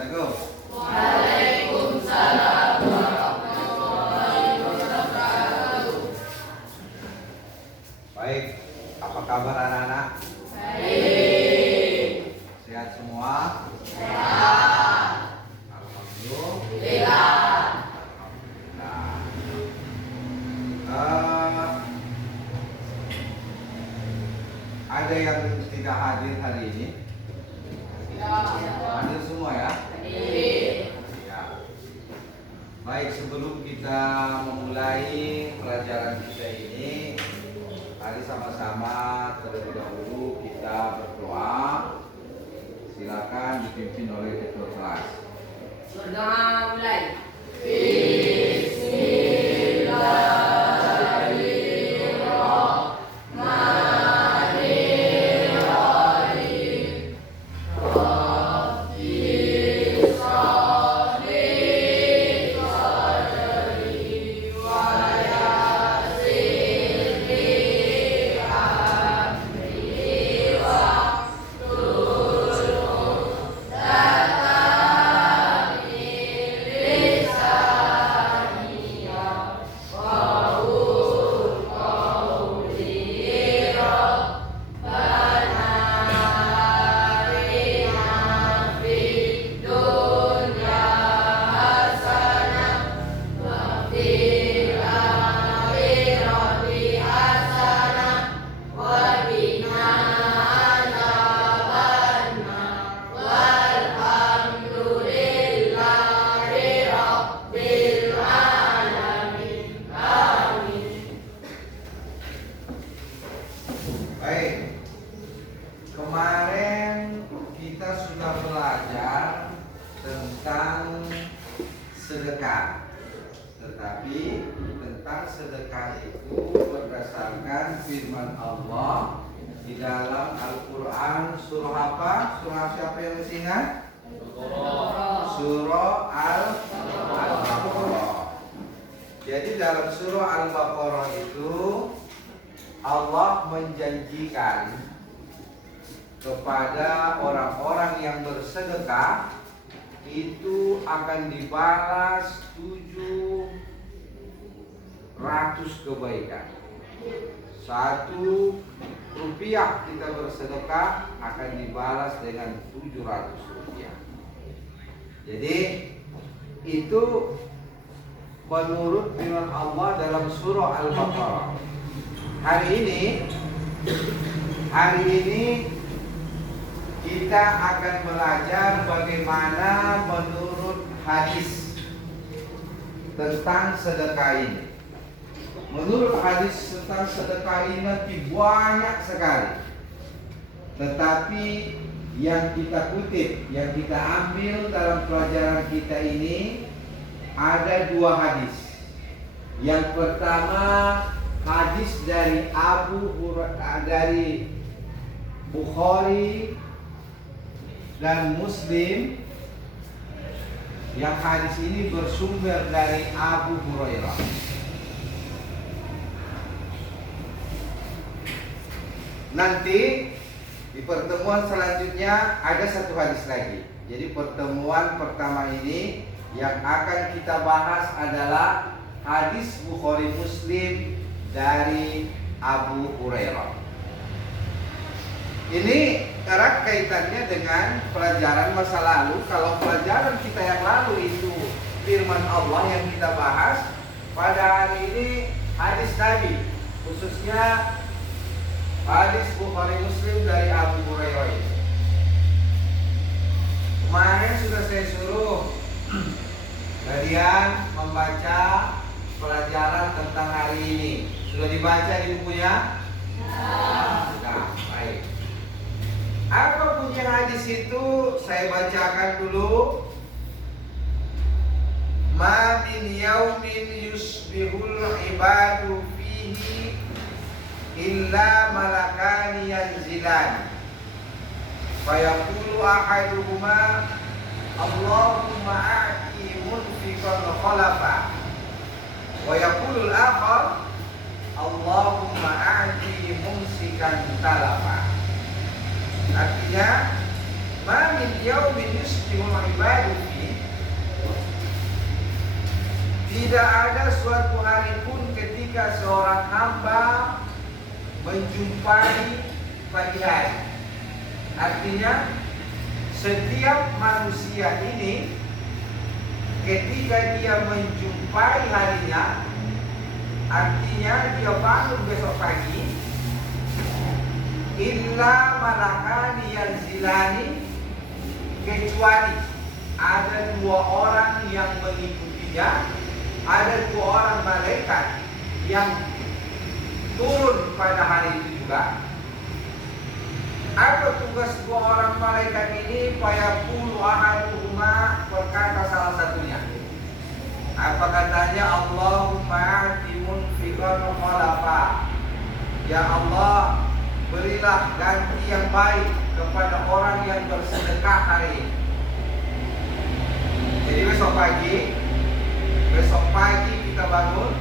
Assalamualaikum. Waalaikumsalam warahmatullahi wabarakatuh. Baik, apa kabar anak-anak? Baik. Sehat semua? Sehat. Alhamdulillah. Ada yang tidak hadir hari ini? Hadir semua ya? Ya. Baik, sebelum kita memulai pelajaran kita ini, mari sama-sama terlebih dahulu kita berdoa. Silakan dipimpin oleh ketua kelas. Berdoa mulai. Baik, kemarin kita sudah belajar tentang sedekah. Tetapi tentang sedekah itu berdasarkan firman Allah di dalam Al-Quran. Surah apa? Surah siapa yang masih ingat? Surah Al-Baqarah. Jadi dalam surah Al-Baqarah itu Allah menjanjikan kepada orang-orang yang bersedekah itu akan dibalas 700 kebaikan. 1 rupiah kita bersedekah akan dibalas dengan 700 rupiah. Jadi itu menurut firman Allah dalam surah Al-Baqarah. Hari ini kita akan belajar bagaimana menurut hadis tentang sedekah ini. Menurut hadis tentang sedekah ini banyak sekali. Tetapi yang kita kutip, yang kita ambil dalam pelajaran kita ini ada 2 hadis. Yang pertama hadis dari dari Bukhari dan Muslim, yang hadis ini bersumber dari Abu Hurairah. Nanti di pertemuan selanjutnya ada 1 hadis lagi. Jadi pertemuan pertama ini yang akan kita bahas adalah hadis Bukhari Muslim dari Abu Hurairah. Ini erat kaitannya dengan pelajaran masa lalu. Kalau pelajaran kita yang lalu itu firman Allah yang kita bahas, pada hari ini hadis Nabi, khususnya hadis Bukhari Muslim dari Abu Hurairah ini. Kemarin sudah saya suruh kalian membaca pelajaran tentang hari ini. Sudah dibaca di bukunya? Nah, baik. Apa bunyi hadis itu? Saya bacakan dulu. Ma min yaumin yusbihul ibadu fihi illa malakani yanzilan. Fayaqulu ahaduhuma Allahumma a'ti munfiqan khalafa. Wa yaqulul akhar Allahumma a'ti mumsikan talafa. Artinya ma min yaumin yusbihul ibadu fi, tidak ada suatu hari pun ketika seorang hamba menjumpai pagi hari. Artinya setiap manusia ini ketika dia menjumpai harinya, artinya dia bangun besok pagi, illa malakani yanzilani, kecuali ada dua orang yang mengikutinya, ada dua orang malaikat yang turun pada hari itu juga. Apa tugas dua orang malaikat ini? Fayaqulu ahaduhuma, berkata salah satunya. Apa katanya? Allahumma a'ti munfiqan khalafa. Ya Allah, berilah ganti yang baik kepada orang yang bersedekah hari ini. Jadi besok pagi kita bangun,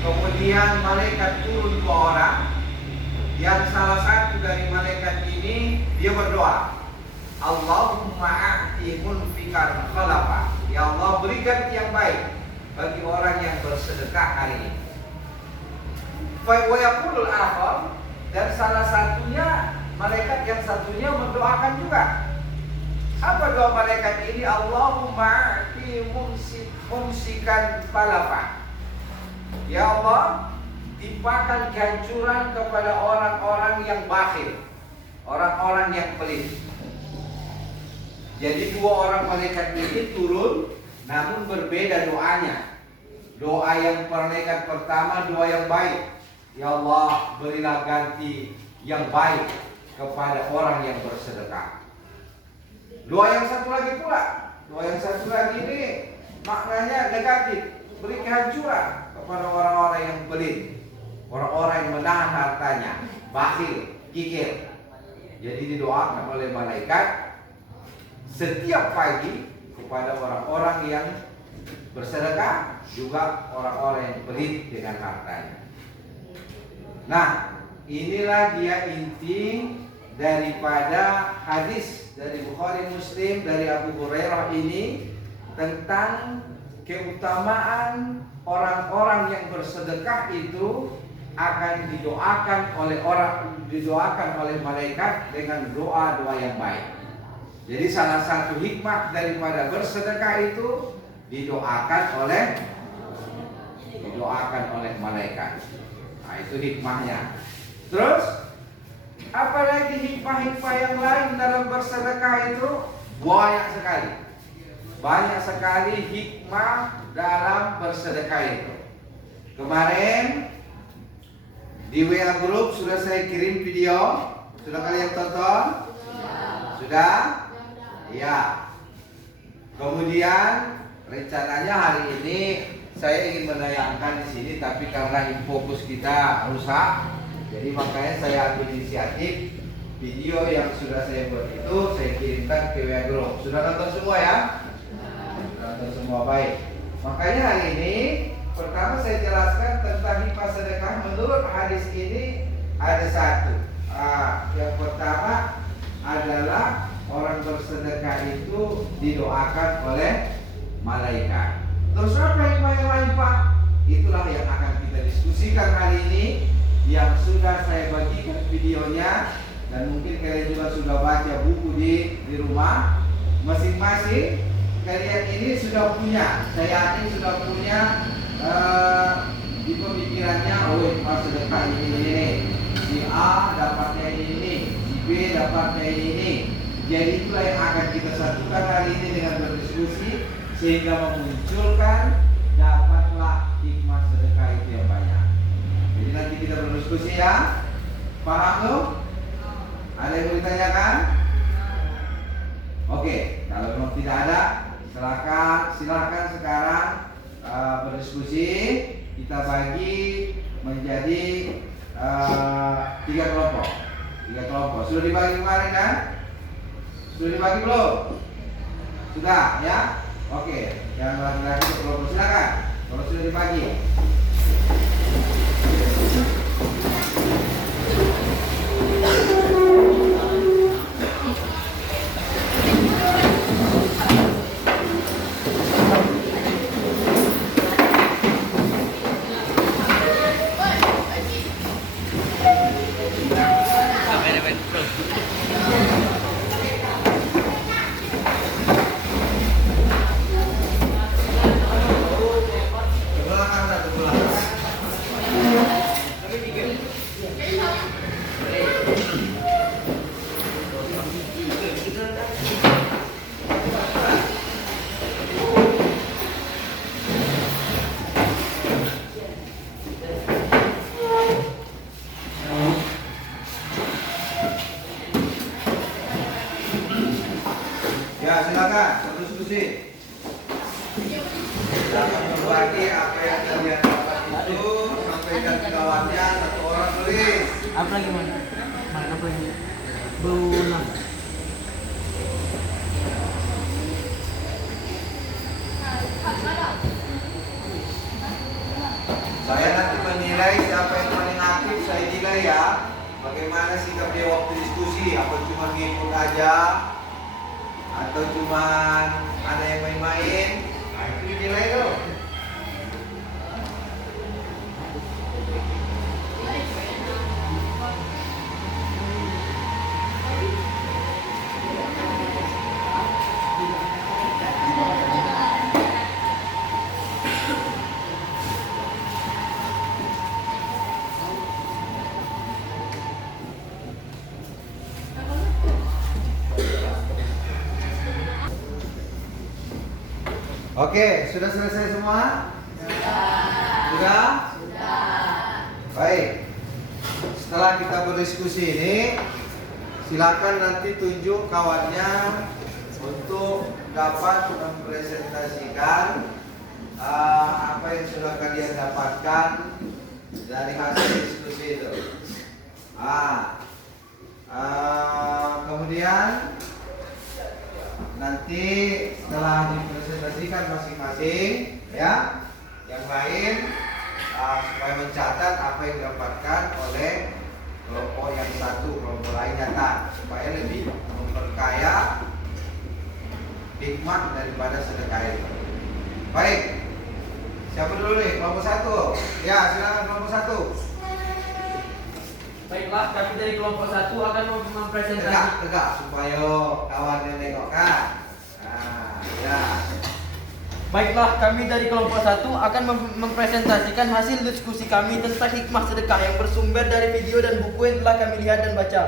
kemudian malaikat turun dua orang. Yang salah satu dari malaikat ini dia berdoa, Allahumma a'ti munfiqan khalafa. Ya Allah, berikan yang baik bagi orang yang bersedekah hari ini. Fa yaqulul akhar, dan salah satunya malaikat yang satunya mendoakan juga. Apa doa malaikat ini? Allahumma a'ti mumsikan khalafa. Ya Allah, timpakan kehancuran kepada orang-orang yang bakhil, orang-orang yang pelit. Jadi dua orang malaikat ini turun, namun berbeda doanya. Doa yang malaikat pertama doa yang baik. Ya Allah, berilah ganti yang baik kepada orang yang bersedekah. Doa yang satu lagi pula, doa yang satu lagi ini maknanya negatif, beri kehancuran kepada orang-orang yang pelit, orang-orang yang menahan hartanya, bakhil, kikir. Jadi didoakan oleh malaikat setiap pagi kepada orang-orang yang bersedekah, juga orang-orang yang pelit dengan hartanya. Nah, inilah dia inti daripada hadis dari Bukhari Muslim dari Abu Hurairah ini tentang keutamaan orang-orang yang bersedekah itu akan didoakan oleh malaikat dengan doa-doa yang baik. Jadi salah satu hikmah daripada bersedekah itu didoakan oleh malaikat. Nah, itu hikmahnya. Terus apalagi hikmah-hikmah yang lain dalam bersedekah itu banyak sekali. Banyak sekali hikmah dalam bersedekah itu. Kemarin di WA Group sudah saya kirim video. Sudah kalian tonton? Sudah? Ya. Kemudian rencananya hari ini saya ingin menayangkan di sini, tapi karena fokus kita rusak, jadi makanya saya ambil inisiatif video yang sudah saya buat itu saya kirimkan ke WA Group. Sudah nonton semua ya? Sudah nonton semua, baik. Makanya hari ini pertama saya jelaskan tentang hikmah sedekah. Menurut hadis ini ada satu. Yang pertama adalah orang bersedekah itu didoakan oleh malaikat. Terus apa hikmah yang lain, Pak? Itulah yang akan kita diskusikan hari ini, yang sudah saya bagikan videonya, dan mungkin kalian juga sudah baca buku di rumah. Masing-masing kalian ini sudah punya, saya yakin sudah punya di pemikirannya, hikmah sedekah ini. Si A dapatnya ini, si B dapatnya ini. Jadi itulah yang akan kita satukan hari ini dengan berdiskusi, sehingga memunculkan dapatlah hikmah sedekah itu yang banyak. Jadi nanti kita berdiskusi ya. Paham tuh? Ada yang mau ditanyakan? Oke, kalau memang tidak ada, silakan sekarang berdiskusi. Kita bagi menjadi 3 kelompok. Sudah dibagi kemarin kan? Sudah dibagi belum? Sudah ya? Oke, yang laki-laki kelompok silakan. Kalau sudah dibagi. Ya silakan, berdiskusi. Silakan berbagi apa yang kalian dapat itu, sampaikan ke kawannya, satu orang tulis. Apa lagi mana? Mana apa lagi? Berulang. Saya nanti menilai siapa yang paling aktif, saya nilai ya. Bagaimana sikap dia waktu diskusi? Apa cuma ngikut aja? Atau cuma ada yang main-main? Nah itu dinilai loh. Oke, sudah selesai semua? Sudah? Baik. Setelah kita berdiskusi ini, silakan nanti tunjuk kawannya untuk dapat mempresentasikan apa yang sudah kalian dapatkan dari hasil diskusi itu. Kemudian nanti setelah dipresentasikan masing-masing, ya, yang lain supaya mencatat apa yang didapatkan oleh kelompok yang satu, kelompok lain nyata, supaya lebih memperkaya hikmah daripada sedekah itu. Baik, siapa dulu nih? Kelompok satu. Ya, silakan kelompok satu. Baiklah, kami dari kelompok 1 akan mempresentasikan. Tegak supaya kawannya nengok kan. Ya. Baiklah, kami dari kelompok 1 akan mempresentasikan hasil diskusi kami tentang hikmah sedekah yang bersumber dari video dan buku yang telah kami lihat dan baca.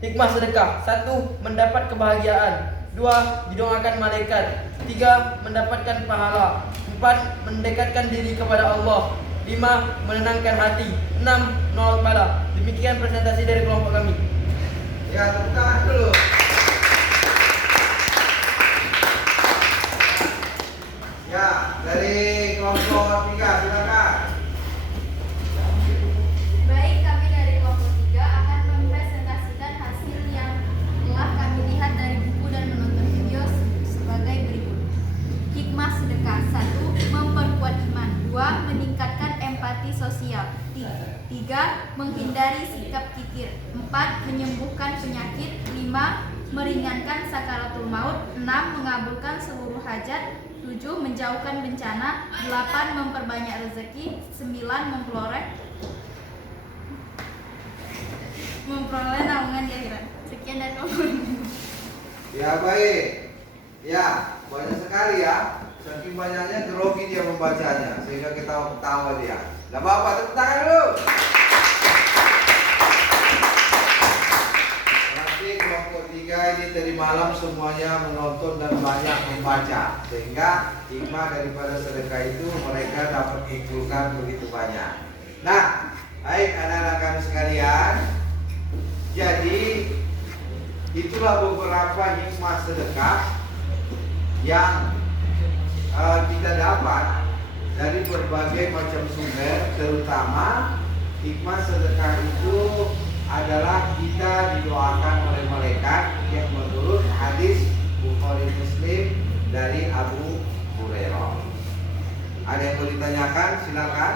Hikmah sedekah: 1. Mendapat kebahagiaan. 2. Didoakan malaikat. 3. Mendapatkan pahala. 4. Mendekatkan diri kepada Allah. 5. Menenangkan hati. 6. Nol bala. Demikian presentasi dari kelompok kami. Ya, tepuk tangan dulu. Ya, dari kelompok 3 silakan. Baik, kami dari kelompok 3 akan mempresentasikan hasil yang telah kami lihat dari buku dan menonton video sebagai berikut. Hikmah sedekah: 1. Memperkuat iman. 2. Meningkatkan empati sosial. 3. Menghindari sikap kikir. 4. Menyembuhkan penyakit. 5. Meringankan sakaratul maut. 6. Mengabulkan seluruh hajat. 7. Menjauhkan bencana. 8. Memperbanyak rezeki. 9. Memperoleh naungan di akhirat. Sekian dari kelompok. Ya, baik. Ya, banyak sekali ya. Saking banyaknya grogi dia membacanya sehingga kita ketawa dia. Gak apa-apa, tepuk tangan dulu. Nanti kelompok 3 ini dari malam semuanya menonton dan banyak membaca, sehingga hikmah daripada sedekah itu mereka dapat kumpulkan begitu banyak. Nah, baik anak-anak kami sekalian, jadi itulah beberapa hikmah sedekah yang kita dapat dari berbagai macam sumber, terutama hikmah sedekah itu adalah kita didoakan oleh malaikat yang menurut hadis Bukhari Muslim dari Abu Hurairah. Ada yang mau ditanyakan? Silakan.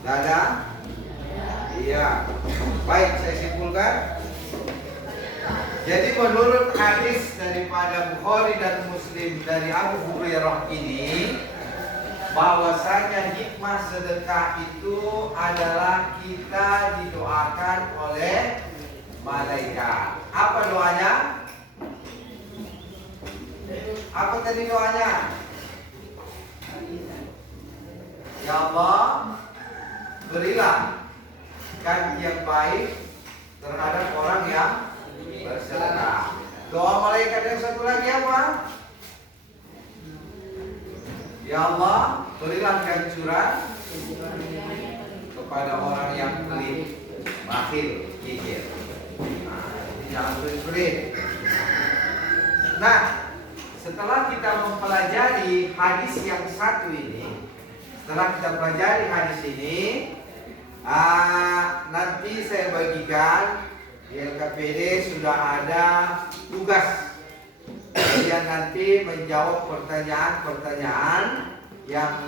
Tidak ada? Iya. Baik, saya simpulkan. Jadi menurut hadis daripada Bukhari dan Muslim dari Abu Hurairah ini, bahwasanya hikmah sedekah itu adalah kita didoakan oleh malaikat. Apa doanya? Apa tadi doanya? Ya Allah, berilah ganti yang baik terhadap orang yang bersedekah. Doa malaikat yang satu lagi apa? Ya Allah, berilah kehancuran kepada orang yang pelit. bakhil, kikir. Nah, ini jangan sulit-sulit. Nah, setelah kita mempelajari hadis yang satu ini, setelah kita pelajari hadis ini, nanti saya bagikan di LKPD sudah ada tugas. Kalian nanti menjawab pertanyaan-pertanyaan yang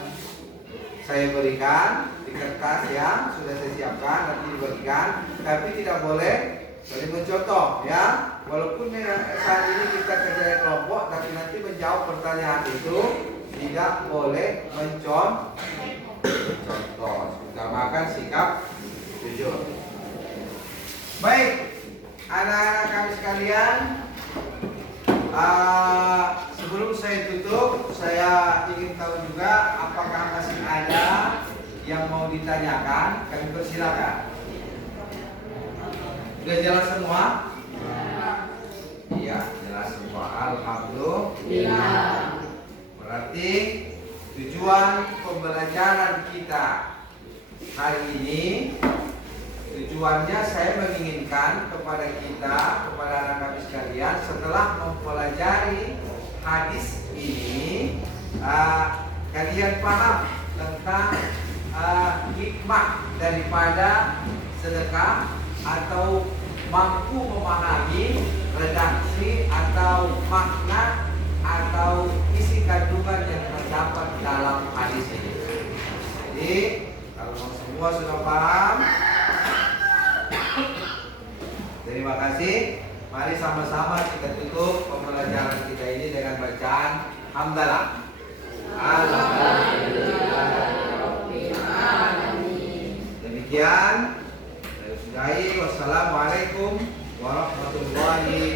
saya berikan di kertas yang sudah saya siapkan, nanti dibagikan. Tapi tidak boleh saling mencontoh, ya. Walaupun saat ini kita kerja kelompok, tapi nanti menjawab pertanyaan itu tidak boleh mencontoh. Utamakan sikap jujur. Baik, anak-anak kami sekalian, sebelum saya tutup, saya ingin tahu juga apakah masih ada yang mau ditanyakan. Kami persilakan. Sudah jelas semua? Iya, jelas semua. Alhamdulillah. Berarti tujuan pembelajaran kita hari ini, tujuannya saya menginginkan kepada kita, kepada anak kami sekalian, setelah mempelajari hadis ini, kalian paham tentang hikmah daripada sedekah, atau mampu memahami redaksi atau makna atau isi kandungan yang terdapat dalam hadis ini. Jadi kalau semua sudah paham, terima kasih. Mari sama-sama kita tutup pembelajaran kita ini dengan bacaan hamdalah. Alhamdulillah. Demikian. Wassalamualaikum warahmatullahi